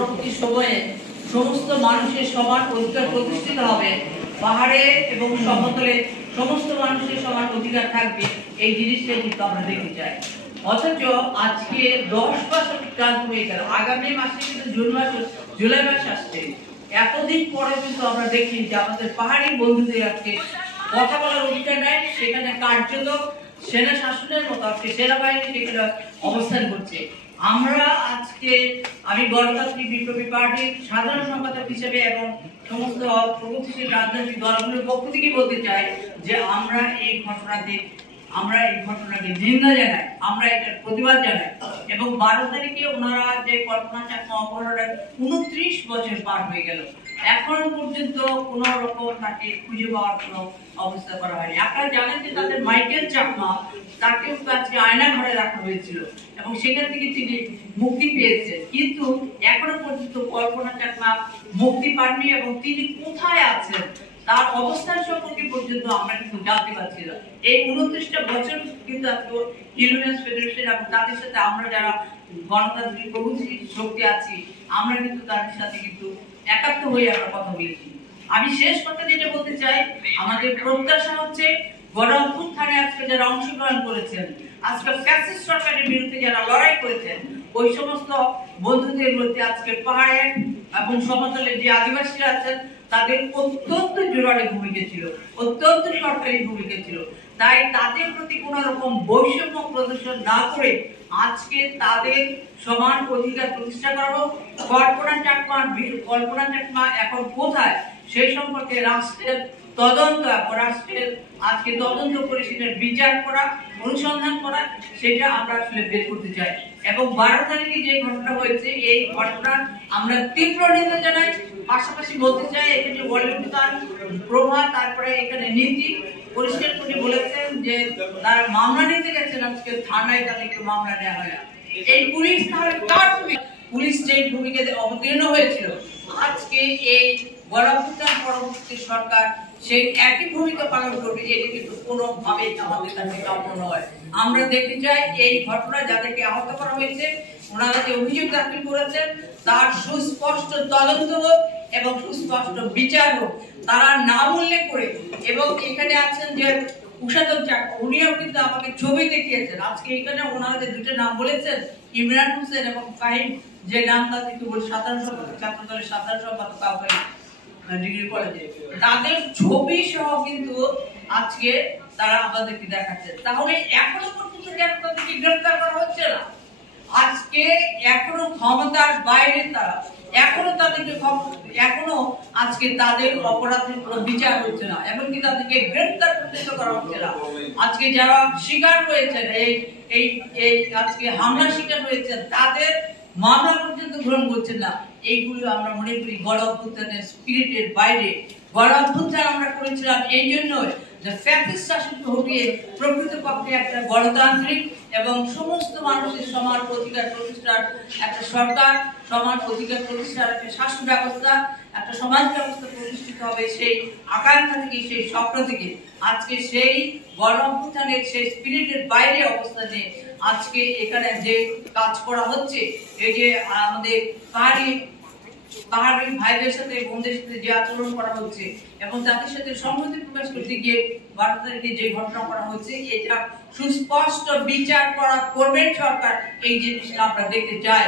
পরবর্তী সময়ে সমস্ত মানুষের সমান অধিকার প্রতিষ্ঠিত হবে, পাহাড়ে এবং সমতলে সমস্ত মানুষের সমান অধিকার থাকবে, এই জিনিসটাই কিন্তু আমরা দেখতে চাই। অথচ আজকে 10 মাস কাজ হয়ে গেল, আগামী মাসে কিন্তু জুলাই মাস আসছে। এতদিন পরে কিন্তু আমরা দেখি যে আমাদের পাহাড়ি বন্ধুদের আজকে কথা বলার অধিকার নাই, সেখানে কার্যত সেনা শাসনের মতো আজকে সেনাবাহিনী সেখানে অবস্থান করছে। আমরা আজকে আমি গণতান্ত্রিক বিপ্লবী পার্টির সাধারণ সম্পাদক হিসেবে এবং সমস্ত প্রগতিশীল রাজনৈতিক দলগুলোর পক্ষ থেকে বলতে চাই যে আমরা এই ঘটনাকে নিন্দা জানাই, আমরা এটার প্রতিবাদ জানাই। এবং 12 তারিখে ওনারা যে কল্পনা চাকমা অপহরণের 29 বছর পার হয়ে গেল, এখন পর্যন্ত কোন রকম তাকে খুঁজে পাওয়ার কোন অবস্থা করা হয়নি। আপনারা জানেন যে তাদের মাইকেল চাকমা, তাকে আজকে আয়না ঘরে রাখা হয়েছিল এবং সেখান থেকে তিনি মুক্তি পেয়েছেন, কিন্তু এখনো পর্যন্ত কল্পনা চাকমা মুক্তি পাননি এবং তিনি কোথায় আছেন তার অবস্থান সম্পর্কে পর্যন্ত আমরা কিন্তু জানতে পারছি না। এই 29টা বছর কিন্তু আজকে ইউনিয়ন ফেডারেশন এবং তাদের সাথে আমরা যারা গণতান্ত্রিক প্রগতিশীল শক্তি আছি, আমরা কিন্তু তাদের সাথে কিন্তু একাত্ম হয়ে আমরা কথা বলেছি। আমি শেষ কথা যেটা বলতে চাই, আমাদের প্রত্যাশা হচ্ছে গণ অভ্যুত্থানে আজকে যারা অংশগ্রহণ করেছেন, আজকে ফ্যাসিস্ট সরকারের বিরুদ্ধে যারা লড়াই করেছেন, ওই সমস্ত বন্ধুদের মধ্যে আজকে পাহাড়ে এবং সমতলে যে আদিবাসীরা আছেন তাদের অত্যন্ত জোরালো ভূমিকা ছিল, অত্যন্ত সরকারি ভূমিকা ছিল। তাই তাদের প্রতি কোন রকম বৈষম্য প্রদর্শন না করে আজকে তাদের সমান অধিকার প্রতিষ্ঠা করা হোক। কল্পনা চাকমা এখন কোথায় সেই সম্পর্কে রাষ্ট্রের তদন্ত, রাষ্ট্রের আজকে তদন্ত করে সেটার বিচার করা, অনুসন্ধান করা, সেটা আমরা আসলে বের করতে চাই। এবং 12 তারিখে যে ঘটনা হয়েছে, এই ঘটনা আমরা তীব্র নিন্দা জানাই। পাশাপাশি বলতে চাই এখানে ওয়ালন্টিয়ার প্রভা, তারপরে এখানে নীতি পরিষ্কার করে বলেছেন যে তারা মামলা নিতে গেছেন, আজকে থানায় তাদেরকে মামলা নেওয়া হয়। এই পুলিশ তাহলে কার ভূমিকা? পুলিশ যে ভূমিকাতে অবতীর্ণ হয়েছিল, আজকে এই গণঅভ্যুত্থান পরবর্তী সরকার সেই একই ভূমিকা পালন করবে, এটা কিন্তু কোনোভাবেই আমাদের কাছে কাম্য নয়। আমরা দেখতে চাই এই ঘটনা যাদেরকে আহত করা হয়েছে, ওনারা যে অভিযোগ দাখিল করেছেন তার সুস্পষ্ট তদন্ত হোক এবং সুস্পষ্ট বিচার হোক, তারা নাম উল্লেখ করে। এবং এখানে আছেন যে উষাদল চাকমা, উনিও কিন্তু আমাকে ছবি দেখিয়েছেন। আজকে এখানে ওনারা যে দুটো নাম বলেছেন, ইমরান হোসেন এবং ফাহিম, যে নাম তাদেরকে বলে সাধারণ সম্পাদক, ছাত্র দলের সাধারণ সম্পাদক ডিগ্রি কলেজে, তাদের ছবি সহ কিন্তু আজকে তারা আমাদেরকে দেখাচ্ছেন। তাহলে এখনো পর্যন্ত কেন তাদেরকে গ্রেফতার করা হচ্ছে না? আজকে এখনো ক্ষমতার বাইরে তারা, এখনো আজকে তাদের অপরাধের কোনো বিচার হচ্ছে না, এমনকি তাদেরকে গ্রেফতার পর্যন্ত করা হচ্ছে না। আজকে যারা শিকার হয়েছেন, এই আজকে হামলার শিকার হয়েছেন, তাদের মামলা পর্যন্ত গ্রহণ করছেন না। এইগুলো আমরা মনে করি গণ অভ্যুত্থানের স্পিরিটের বাইরে। গণ অভ্যুত্থান আমরা করেছিলাম এই জন্য যে ফ্যাসিস্ট শাসনকে হটিয়ে প্রকৃতপক্ষে একটা গণতান্ত্রিক এবং সমস্ত মানুষের সমান অধিকার প্রতিষ্ঠার একটা সরকার, সমান অধিকার প্রতিষ্ঠার একটা শাসন ব্যবস্থা, একটা সমাজ ব্যবস্থা প্রতিষ্ঠিত হবে, সেই আকাঙ্ক্ষা থেকে, সেই স্বপ্ন থেকে আজকে সেই গণ অভ্যুত্থানের সেই স্পিরিটের বাইরে অবস্থা নিয়ে আজকে এখানে যে কাজ করা হচ্ছে, এই যে আমাদের পাহাড়ি ভাইদের সাথে, বোনদের সাথে যে আচরণ করা হচ্ছে এবং তাদের সাথে সংহতি প্রকাশ করতে গিয়ে 12 তারিখে যে ঘটনা করা হচ্ছে, এটা সুস্পষ্ট বিচার করবেন সরকার, এই জিনিসটা আমরা দেখতে চাই।